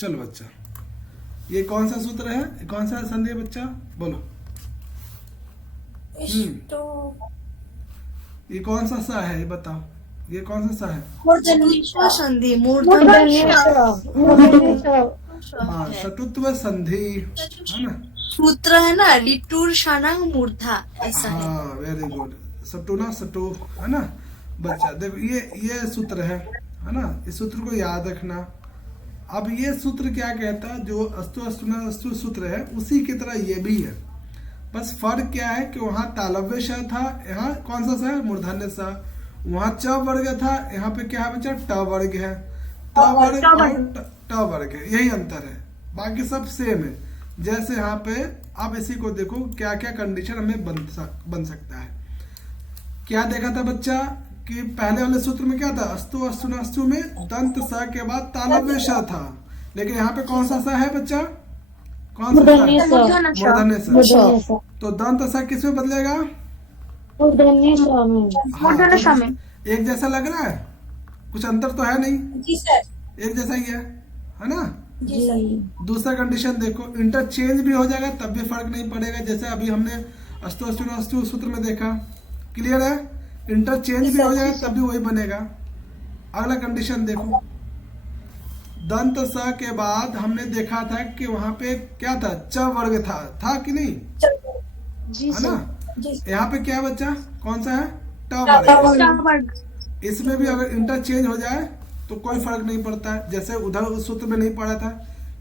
चलो बच्चा, ये कौन सा सूत्र है, कौन सा संधि है बच्चा, बोलो। ये कौन सा सा है, ये बताओ, ये कौन सा सा है? संधि, हाँ, सटुत्व संधि है ना। सूत्र है ना, लिटूर शानांग मूर्धा, ऐसा है। हाँ, वेरी गुड। सटु ना, सटु है ना बच्चा। देखो ये सूत्र है ना, इस सूत्र को याद रखना। अब ये सूत्र क्या कहता है, जो अस्तु अस्तुना अस्तु सूत्र है उसी की तरह ये भी है, बस फर्क क्या है कि वहाँ तालव्य श था, यहाँ कौन सा सा है, मूर्धन्य सा। वहाँ च वर्ग था, यहाँ पे क्या है बच्चा, ट वर्ग है। त वर्ग और ट वर्ग है, यही अंतर है, बाकी सब सेम है। जैसे यहाँ पे आप इसी को देखो, क्या क्या कंडीशन हमें बन सकता है। क्या देखा था बच्चा कि पहले वाले सूत्र में क्या था, अस्तु अस्तुना अस्तु में दंत स के बाद तालव्य श था, लेकिन यहाँ पे कौन सा सा है बच्चा, कौन सा सा है, मूर्धन्य स। तो दंत स किस में बदलेगा, मूर्धन्य स में। एक जैसा लग रहा है, कुछ अंतर तो है नहीं जी सर, एक जैसा ही है ना जी सर। दूसरा कंडीशन देखो, इंटरचेंज भी हो जाएगा तब भी फर्क नहीं पड़ेगा, जैसे अभी हमने अस्तु अस्तुना अस्तु सूत्र में देखा, क्लियर है। इंटरचेंज भी हो जाएगा तब भी वही बनेगा। अगला कंडीशन देखो, दंत स के बाद हमने देखा था कि वहां पे क्या था, च वर्ग था कि नहीं जी है ना। यहाँ पे क्या है बच्चा, कौन सा है, ट वर्ग। इसमें भी अगर इंटरचेंज हो जाए तो कोई फर्क नहीं पड़ता है, जैसे उधर उस सूत्र में नहीं पड़ा था।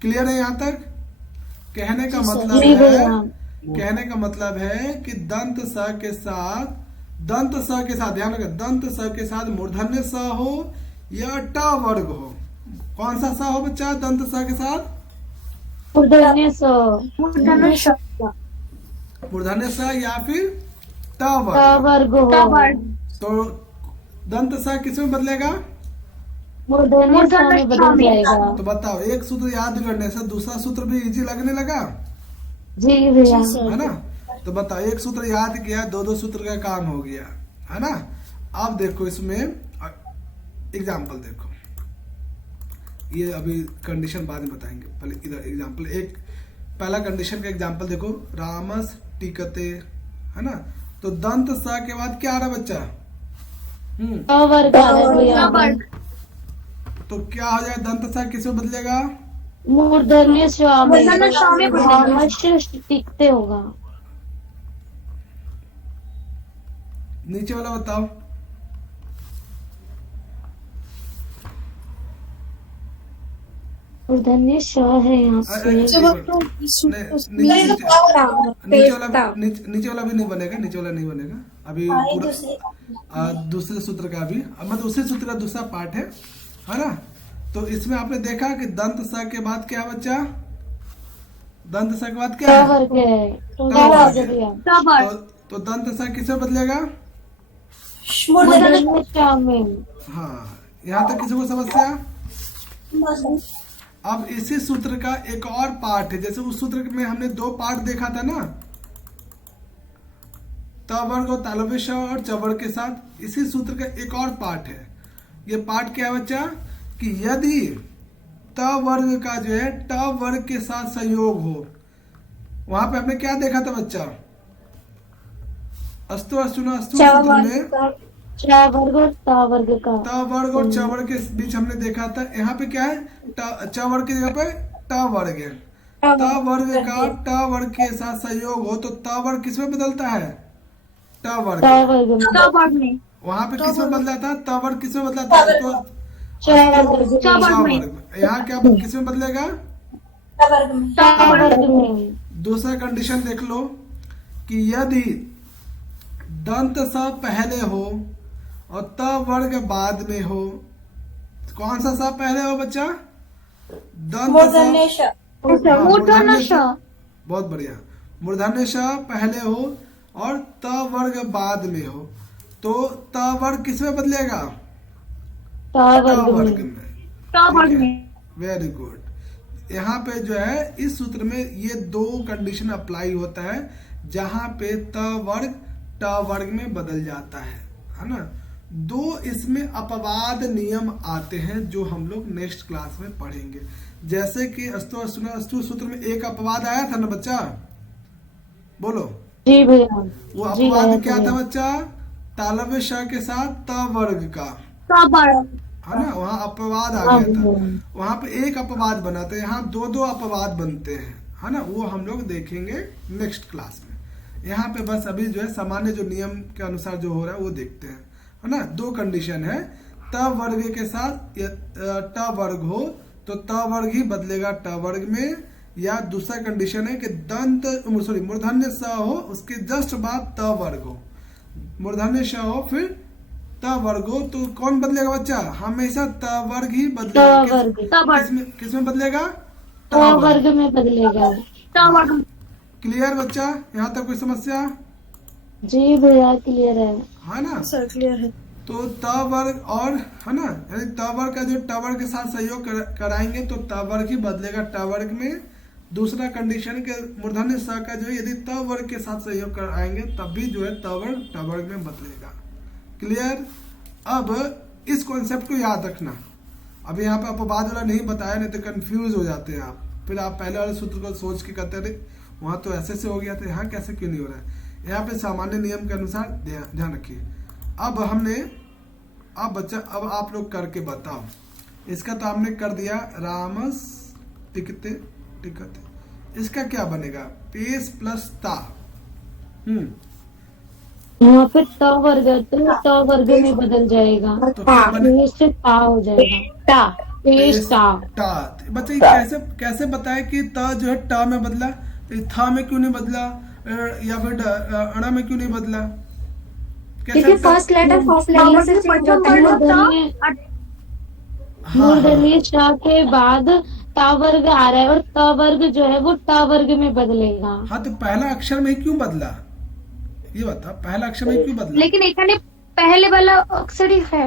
क्लियर है यहाँ तक। कहने का मतलब है कि दंत स के साथ, ध्यान रखो, दंत स के साथ मूर्धन्य स हो या ट वर्ग हो, कौन सा सा हो बच्चा, दंत स के साथ मूर्धन्य स या फिर ट वर्ग। तो दंत स किस में बदलेगा, तो बताओ, एक सूत्र याद करने से दूसरा सूत्र भी इजी लगने लगा जी भैया, है ना। तो बताओ, एक सूत्र याद किया, दो सूत्र का काम हो गया, है ना। अब देखो इसमें एग्जाम्पल देखो, ये अभी कंडीशन बाद में बताएंगे, पहले इधर एग्जाम्पल, एक पहला कंडीशन का एग्जाम्पल देखो, रामस टिकते, है ना। तो दंत स के बाद क्या आ रहा बच्चा, तो क्या हो जाए, दंत स किस में बदलेगा, मूर्धन्य श में टिकते होगा। नीचे वाला बताओ, मूर्धन्य श है यहाँ से, नीचे वाला भी नहीं बनेगा, नीचे वाला नहीं बनेगा अभी पूरा, दूसरे सूत्र का भी, मतलब उसी सूत्र का दूसरा पार्ट है ना। तो इसमें आपने देखा कि दंत स के बाद क्या बच्चा, दंत स के बाद क्या है, तो दंत स किसमें बदलेगा, हाँ, यहाँ तक किसी को समस्या। अब इसी सूत्र का एक और पार्ट है, जैसे उस सूत्र में हमने दो पार्ट देखा था ना, त वर्ग और तालव्य श और च वर्ग के साथ, इसी सूत्र का एक और पार्ट है। ये पार्ट क्या है बच्चा, कि यदि त वर्ग का जो है ट वर्ग के साथ संयोग हो, वहां पे हमने क्या देखा था बच्चा, अस्तु अस्तुना अस्तु सूत्र में च वर्ग और त वर्ग के बीच हमने देखा था, यहाँ पे क्या है, च वर्ग की जगह पे ट वर्ग है। त वर्ग का ट वर्ग के साथ संयोग हो तो त वर्ग किस में बदलता है, ट वर्ग में। वहां पे किस में बदला था, त वर्ग किस में बदला था, तो यहाँ क्या किस में बदलेगा, दूसरा कंडीशन देख लो कि यदि दंत स पहले हो और त वर्ग बाद में हो, कौन सा सा पहले हो बच्चा, दंत स, बहुत बढ़िया, मूर्धन्य श पहले हो और त वर्ग बाद में हो, तो त वर्ग किस में बदलेगा, वर्ग में। Very good. यहाँ पे जो है इस सूत्र में ये दो कंडीशन अप्लाई होता है, जहां पे त वर्ग ट वर्ग में बदल जाता है ना। दो इसमें अपवाद नियम आते हैं जो हम लोग नेक्स्ट क्लास में पढ़ेंगे। जैसे कि अस्तु अस्तुना अस्तु सूत्र में एक अपवाद आया था ना बच्चा, बोलो। जी भैया। वो जी अपवाद भैया, क्या भैया। था बच्चा? तालव्य श के साथ त वर्ग का, है ना, वहाँ अपवाद आ हाँ गया था। भैया। वहां पे एक अपवाद बना था, यहाँ दो दो अपवाद बनते हैं, है ना, वो हम लोग देखेंगे नेक्स्ट क्लास में। यहाँ पे बस अभी जो है सामान्य जो नियम के अनुसार जो हो रहा है वो देखते हैं, है ना। दो कंडीशन है, त वर्ग के साथ ट वर्ग हो तो त वर्ग ही बदलेगा ट वर्ग में, या दूसरा कंडीशन है कि मूर्धन्य स हो उसके जस्ट बाद त वर्ग हो, मूर्धन्य श हो फिर त वर्ग हो, तो कौन बदलेगा बच्चा? हमेशा त वर्ग ही बदलेगा। त वर्ग। किसमें बदलेगा? त वर्ग में बदलेगा। क्लियर बच्चा? यहाँ तक कोई समस्या? जी भैया क्लियर है ना? सर क्लियर है। तो त वर्ग और, है ना, यानी त वर्ग का जो ट वर्ग के साथ सहयोग कराएंगे तो त वर्ग ही बदलेगा ट वर्ग में। दूसरा कंडीशन के मूर्धन्य स का जो है यदि त वर्ग के साथ सहयोग कराएंगे तब भी जो है त वर्ग ट वर्ग में बदलेगा। क्लियर? अब इस कॉन्सेप्ट को याद रखना। अब यहाँ पे अपवाद वाला नहीं बताया, नहीं तो कंफ्यूज हो जाते हैं आप, फिर आप पहले वाले सूत्र को सोच के कहते रहे वहां तो ऐसे से हो गया था, यहाँ कैसे क्यों नहीं हो रहा है। यहाँ पे सामान्य नियम के अनुसार ध्यान रखिए। अब हमने, अब बच्चा अब आप लोग करके बताओ। इसका तो आपने कर दिया, रामस टिकते टिकते, इसका क्या बनेगा? पेश प्लस ता। यहाँ पे त वर्ग है तो त वर्ग में बदल जाएगा, तो क्या बने? पेश से ता हो जाएगा। ता, पेश ता। टा। बच्चा ये कैसे कैसे बताए कि त जो है टा में बदला, तो था में क्यों नहीं बदला, या फिर अणा में क्यों नहीं बदला? क्योंकि फर्स्ट लेटर से चेंज होता है। मूर्धन्य श के बाद ता वर्ग आ रहा है और त वर्ग जो है वो ट वर्ग में बदलेगा। हाँ, तो पहला अक्षर में क्यों बदला, ये बता, पहला अक्षर में क्यों बदला? लेकिन एखाने पहले वाला अक्षर ही है।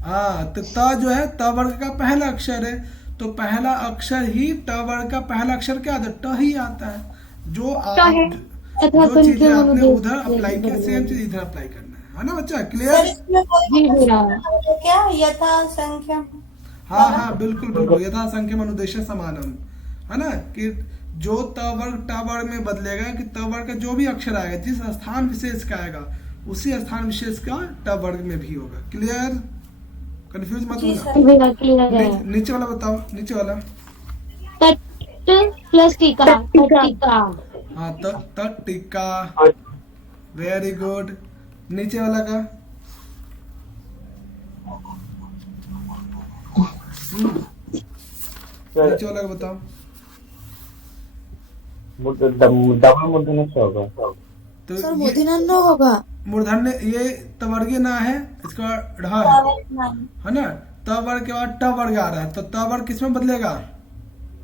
हाँ, तो त जो है त वर्ग का पहला अक्षर है, तो पहला अक्षर ही ट वर्ग का पहला अक्षर क्या आता है? ट ही आता है। जो जो चीजें आपने उधर अप्लाई किया सेम चीज इधर अप्लाई करना है ना बच्चा? क्लियर? जी भैया। क्या यथा संख्या? हाँ हाँ बिल्कुल बिल्कुल, यथा संख्या अनुदेश समानम, है ना, कि जो त वर्ग ट वर्ग में बदलेगा, कि त वर्ग का जो भी अक्षर आएगा जिस स्थान विशेष का आएगा उसी स्थान विशेष का ट वर्ग में भी होगा। क्लियर? कंफ्यूज मत होना। क्लियर है। नीचे वाला बताओ, नीचे वाला। तट प्लस टीका, टीका। हाँ, त टीका, वेरी गुड। नीचे वाला का नीचे वाला का बताओ। डबल मूर्धन्य स होगा। तो सर ये मूर्धन्य होगा। मूर्धन्य, ये तवर्गीय ना है, इसका ढ है ना। त वर्ग के बाद ट वर्ग आ रहा है, तो त वर्ग किसमें बदलेगा?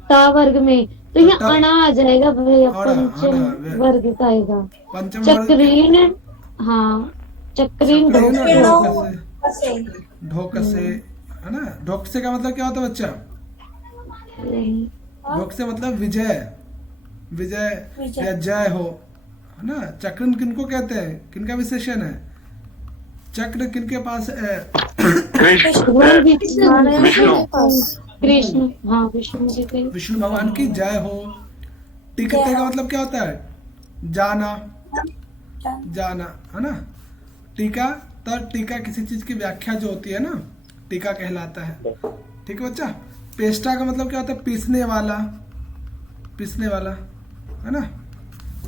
ता वर्ग में, तो ये ता- अणा आ जाएगा भैया, अणा, पंचम अणा, वर्ग का आएगा। पंचम वर्ग के- चक्रीन, हाँ चक्रीन चक्रीन और ढोक। ढोक से, है ना। ढोक से का मतलब क्या होता है बच्चा? ढोक से मतलब विजय, विजय या जय हो, है ना। चक्र किनको कहते हैं, किनका विशेषण है? चक्र किनके पास है? कृष्ण, हाँ विष्णु जी के। विष्णु भगवान की जय हो। टिकते का मतलब क्या होता है? जाना, जाना, है ना। टीका, तो टीका किसी चीज की व्याख्या जो होती है ना, टीका कहलाता है। ठीक है बच्चा? पेस्टा का मतलब क्या होता है? पीसने वाला, पीसने वाला, है ना।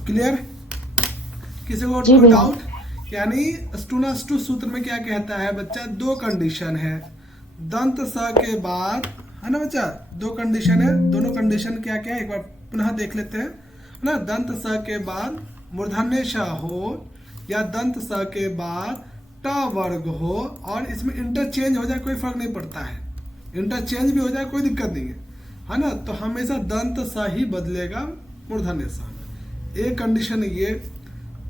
क्लियर? किसी को कोई डाउट? यानी अष्टु सूत्र में क्या कहता है बच्चा? दो कंडीशन है, दंत स के बाद, है ना बच्चा, दो कंडीशन है। दोनों कंडीशन क्या क्या है एक बार पुनः देख लेते हैं, है ना। दंत स के बाद मूर्धन्य श हो या दंत स के बाद ट वर्ग हो, और इसमें इंटरचेंज हो जाए कोई फर्क नहीं पड़ता है, इंटरचेंज भी हो जाए कोई दिक्कत नहीं है ना। तो हमेशा दंत स ही बदलेगा मूर्धन्य स में। एक कंडीशन ये।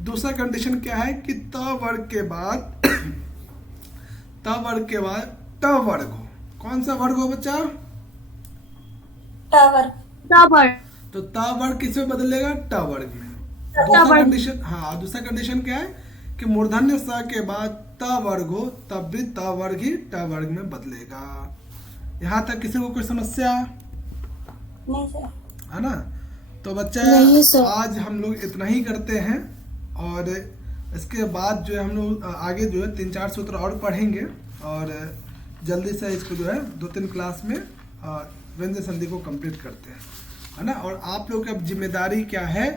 दूसरा कंडीशन क्या है कि त वर्ग के बाद त वर्ग के बाद ट वर्ग हो। कौन सा वर्ग हो बच्चा? टावर। तो त वर्ग किसमें बदलेगा? ट वर्ग में। दूसरा कंडीशन, हाँ दूसरा कंडीशन क्या है कि मूर्धन्य स के बाद त वर्ग हो तब भी त वर्ग ही ट वर्ग में बदलेगा। यहाँ तक किसी को कोई समस्या नहीं सर। है ना? तो बच्चा नहीं सर। आज हम लोग इतना ही करते हैं और इसके बाद जो है हम लोग आगे जो है 3-4 सूत्र और पढ़ेंगे और जल्दी से इसको जो है 2-3 क्लास में व्यंजन संधि को कंप्लीट करते हैं, है ना? और आप लोग की अब जिम्मेदारी क्या है,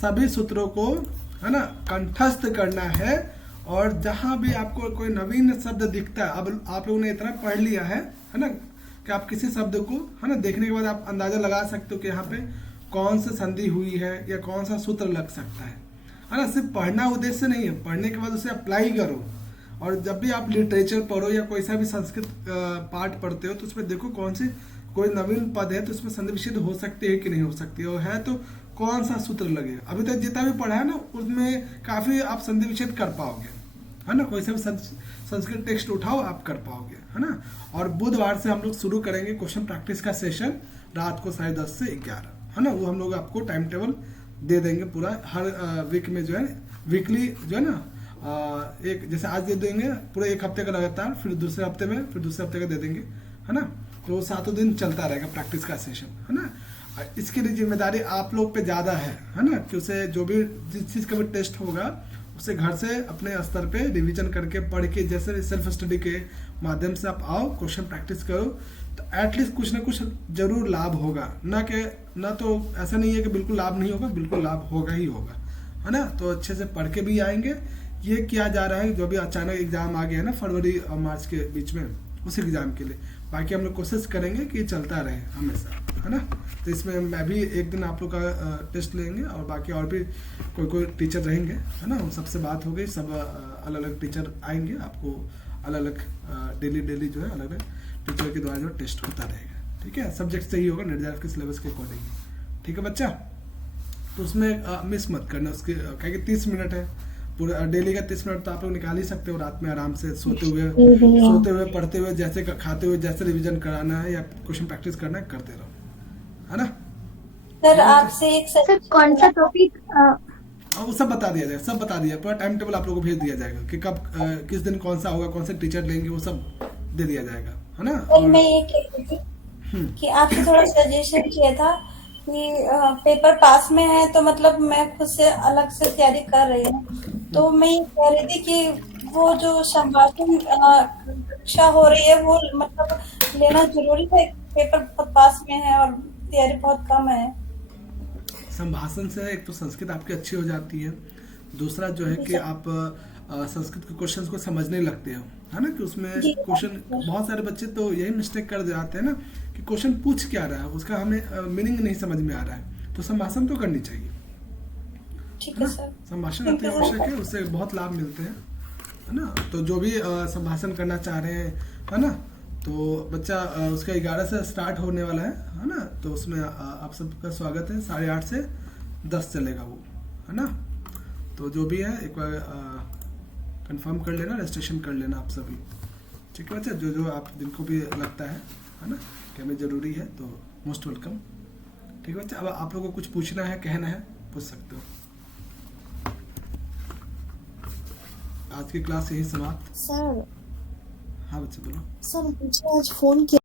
सभी सूत्रों को है ना कंठस्थ करना है और जहां भी आपको कोई नवीन शब्द दिखता है, अब आप लोगों ने इतना पढ़ लिया है ना कि आप किसी शब्द को है ना देखने के बाद आप अंदाजा लगा सकते हो कि यहाँ पे कौन सी संधि हुई है या कौन सा सूत्र लग सकता है ना? सिर्फ पढ़ना उद्देश्य नहीं है, पढ़ने के बाद उसे अप्लाई करो। और जब भी आप लिटरेचर पढ़ो या कोई सा भी संस्कृत पाठ पढ़ते हो तो उसमें देखो कौन सी कोई नवीन पद है तो उसमें संधि विच्छेद हो सकती है कि नहीं हो सकती है, और है तो कौन सा सूत्र लगेगा। अभी तक जितना भी पढ़ा है ना उसमें काफी आप संधि विच्छेद कर पाओगे, है ना? कोई सा भी संस्कृत टेक्स्ट उठाओ आप कर पाओगे, है ना? और बुधवार से हम लोग शुरू करेंगे क्वेश्चन प्रैक्टिस का सेशन रात को 10:30 से 11, है ना? वो हम लोग आपको टाइम टेबल दे देंगे पूरा, हर वीक में जो है वीकली जो है ना एक जैसे आज दे देंगे पूरे एक हफ्ते का लगातार, फिर दूसरे हफ्ते में फिर दूसरे हफ्ते का दे देंगे, है ना? तो 7 दिन चलता रहेगा प्रैक्टिस का सेशन, है ना? इसके लिए जिम्मेदारी आप लोग पे ज्यादा है ना? कि उसे जो भी जिस चीज का भी टेस्ट होगा उसे घर से अपने स्तर पे रिवीजन करके पढ़ के जैसे सेल्फ स्टडी के माध्यम से आप आओ, क्वेश्चन प्रैक्टिस करो, तो एटलीस्ट कुछ ना कुछ जरूर लाभ होगा। ना तो ऐसा नहीं है कि बिल्कुल लाभ नहीं होगा, बिल्कुल लाभ होगा ही होगा, है ना? तो अच्छे से पढ़ के भी आएंगे। ये किया जा रहा है जो भी अचानक एग्जाम आ गया है ना फरवरी और मार्च के बीच में, उस एग्जाम के लिए। बाकी हम लोग कोशिश करेंगे कि चलता रहे हमेशा, है ना? तो इसमें मैं भी एक दिन आप लोग का टेस्ट लेंगे और बाकी और भी कोई टीचर रहेंगे, है ना? उन सबसे बात हो गई, सब अलग अलग टीचर आएंगे, आपको अलग अलग डेली जो है अलग अलग टीचर के द्वारा जो टेस्ट होता रहेगा, ठीक है? सब्जेक्ट सही होगा निर्धारित के सिलेबस के अकॉर्डिंग, ठीक है बच्चा? तो उसमें मिस मत करना, उसके क्या 30 मिनट है पूरे डेली का, 30 मिनट तो आप लोग निकाल ही सकते हो रात में आराम से सोते हुए पढ़ते हुए, जैसे खाते हुए जैसे रिवीजन कराना है या क्वेश्चन प्रैक्टिस करना है करते रहो, है ना? सर आपसे एक सर कौन सा टॉपिक? और वो सब बता दिया जाएगा, सब बता दिया, पूरा टाइम टेबल आप लोगों को भेज दिया जाएगा कि कब किस दिन कौन सा होगा, कौन से टीचर लेंगे, वो सब दे दिया जाएगा, है ना? और मैं ये कह रही थी कि आपसे थोड़ा सजेशन किया था कि पेपर पास में है तो मतलब मैं खुद से अलग से तैयारी कर रही हूँ, तो मैं ये कह रही थी कि वो जो संभाषण कक्षा हो रही है वो मतलब लेना जरूरी है, पेपर बहुत पास में है और तैयारी बहुत कम है। संभाषण से एक तो संस्कृत आपकी अच्छी हो जाती है, दूसरा जो है कि आप संस्कृत के क्वेश्चंस को समझने लगते हो, है ना? कि उसमें क्वेश्चन बहुत सारे बच्चे तो यही मिस्टेक कर जाते हैं ना कि क्वेश्चन पूछ क्या रहा है उसका हमें मीनिंग नहीं समझ में आ रहा है, तो संभाषण तो करनी चाहिए, ठीक है सर। संभाषण अति आवश्यक है, उससे बहुत लाभ मिलते हैं, है ना? तो जो भी संभाषण करना चाह रहे हैं, है ना, तो बच्चा उसका 11 से स्टार्ट होने वाला है ना? तो उसमें आप सबका स्वागत है, 8:30 से 10 चलेगा वो, है ना? तो जो भी है एक बार कंफर्म कर लेना, रजिस्ट्रेशन कर लेना आप सभी, ठीक है बच्चा? जो आप जिनको भी लगता है ना कि हमें जरूरी है तो मोस्ट वेलकम, ठीक है बच्चा? अब आप लोगों को कुछ पूछना है, कहना है, पूछ सकते हो। आज की क्लास यही समाप्त। सर हाँ बच्चे बोलो। सर मुझे आज फोन किया